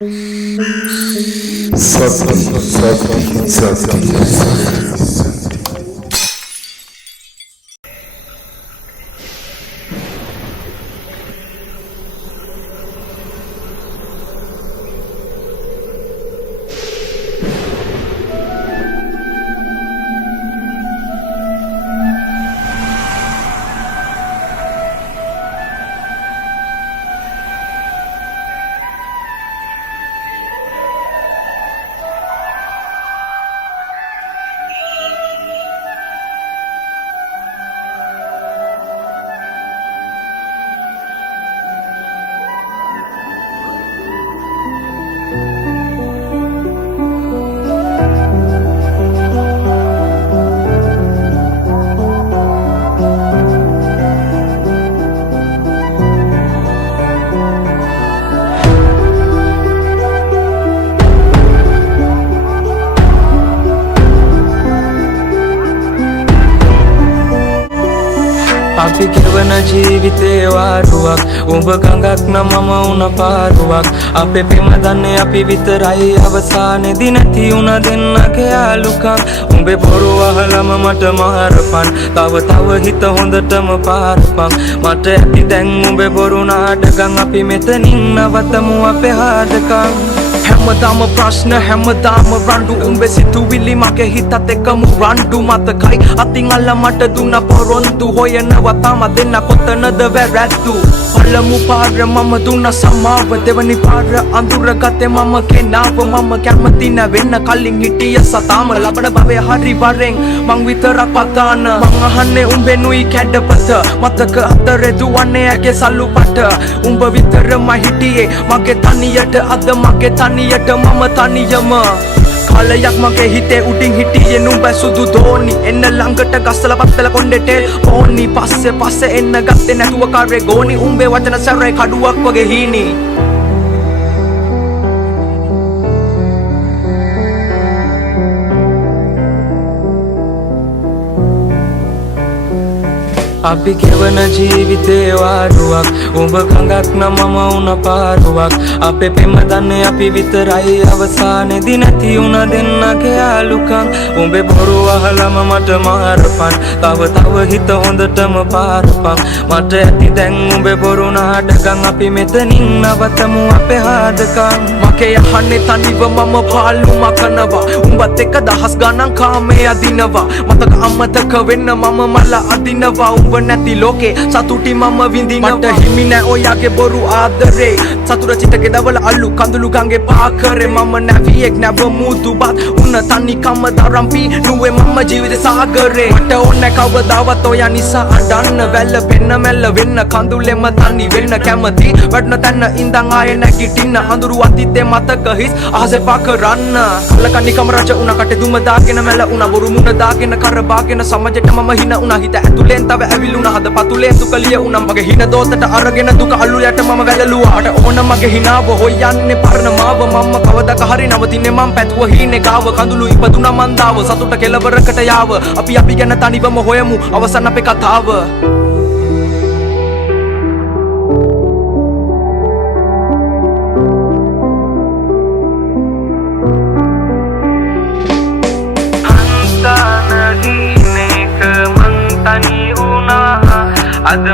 Sati. අපි ගෙවන ජීවිතේ වාරුවක් උඹ ගඟක් නම් මම උන පාරුවක් අපේ පෙම දන්නේ අපි විතරයි අවසානයේදී නැති උන දෙන්නගේ යාළුකම් උඹේ බොරු අහලම මට මාරපන් තව හිත හොඳටම පාරපන් මට ඇති දැන් උඹේ බොරු නාටකම් අපි මෙතනින් නවතමු අපේ හාදකම් හැමදාම ප්‍රශ්න හැමදාම රණ්ඩු උඹේ සිතුවිලි මගේ හිතත් එක්කම රණ්ඩු මතකයි අතින් අල්ල මට දුන්න පොරොන්දු හොයනවා තාම දෙන්න කොතනද වැරැද්දු පළමු පාර මම දුන්න සමාව දෙවනි පාර අඳුර ගත්තේ මම කෙනාව මම කැමති නැවෙන්න කලින් හිටිය සතාම ලබන භවයේ හරි වරෙන් මං විතරක් පතාන මං අහන්නේ උඹෙනුයි කැඩපත මතක අතරේ දුවන්නේ ඇගේ සල්ලුපට උඹ විතරම හිටියේ මගේ තනියට අද මගේ තනියට මම තනියම කාලයක් මගේ හිතේ උඩින් හිටියේ නුඹ සුදු දෝනි එන්න ළඟට ගස්සලා පත්තල කොණ්ඩේට ඕනි පස්සේ එන්න ගත්තේ නැතුව කාරේ ගෝනි උඹේ වචන සැරේ කඩුවක් වගේ හීනි අපි ගෙවන ජීවිතේ වාරුවක් උඹ ගඟක් නම් මම උන පාරුවක් අපේ පෙම දන්නේ අපි විතරයි අවසානයේදී නැති උන දෙන්නගේ යාළුකම් උඹේ බොරු අහලම මට මාරපන් තව හිත හොඳටම පාරපන් මට ඇති දැන් උඹේ බොරු නාටකම් අපි මෙතනින් නවතමු අපේ හාදකම් මගේ යහන්නේ තනිව මම පාළු මකනවා උඹත් එක්ක දහස් ගණන් කාමේ අදිනවා මතක අමතක වෙන්න මම මල අදිනවා උඹ නැති ලෝකේ සතුටි මම විඳිනවා මට හිමි නෑ ඔයාගේ බොරු ආදරේ සතුර චිතකේ දවල අල්ලු කඳුළු ගංගේ පාකරේ මම නැවියෙක් නැව මුදුබත් උන්න තනිකම දරම්පි නුවේ මම ජීවිත සාගරේ මට ඕනේ කවදාවත් ඔයා නිසා අඬන්න වැල්ල පෙන්න මැල්ල වෙන්න කඳුලෙම තනි වෙන්න කැමති වඩන තැන ඉඳන් ආයේ නැගිටින්න අඳුරු අතීතේ මතක හිස් ආසේ පා කරන්න කලකනිකම රජ උනා කටේ දුම දාගෙන මැල උනා බොරු මුණ දාගෙන කරබාගෙන සමජෙට මම හින උනා හිත ඇතුලෙන් තව ඇවිලුණා හද පතුලේ දුකලිය උනා මගේ හින දෝතට අරගෙන දුක අල්ලු යට මම වැළලුවා අට ඕන මගේ හිනාව හොයන්නේ පරණ මාව මම කවදක හරි නවතින්නේ මම පැතුව හීනේ ගාව කඳුළු ඉපදුනා මන්දාව සතුට කෙලවරකට යාව අපි ගැන තනිවම හොයමු අවසන් අපේ කතාව අද